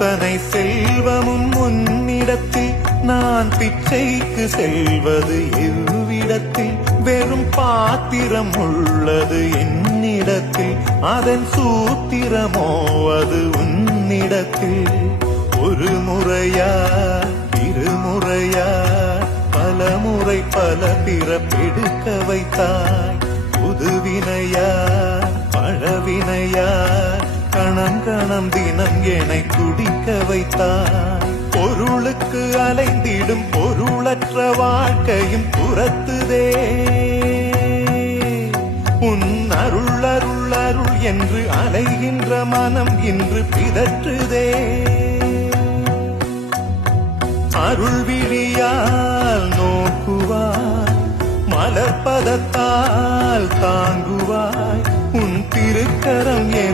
அத்தனை செல்வமும் உன்னிடத்தில் நான் பிச்சைக்கு செல்வது எவ்விடத்தில் வெறும் பாத்திரம் உள்ளது என்னிடத்தில் அதன் சூத்திரமோ அது உன்னிடத்தில் ஒரு முறையா இருமுறையா பல முறை பல பிறப்பெடுக்க வைத்தாய் புதுவினையா பழவினையா கணம் கணம் தினம் என்னை குடிக்க வைத்தாய் பொருளுக்கு அலைந்திடும் பொருளற்ற வாழ்க்கையும் புறத்துதே உன் அருள் அருள் அருள் என்று அலைகின்ற மனம் இன்று பிதற்றுதே அருள் விழியால் நோக்குவாய் மலர்பதத்தால் தாங்குவாய் உன் திருக்கரம்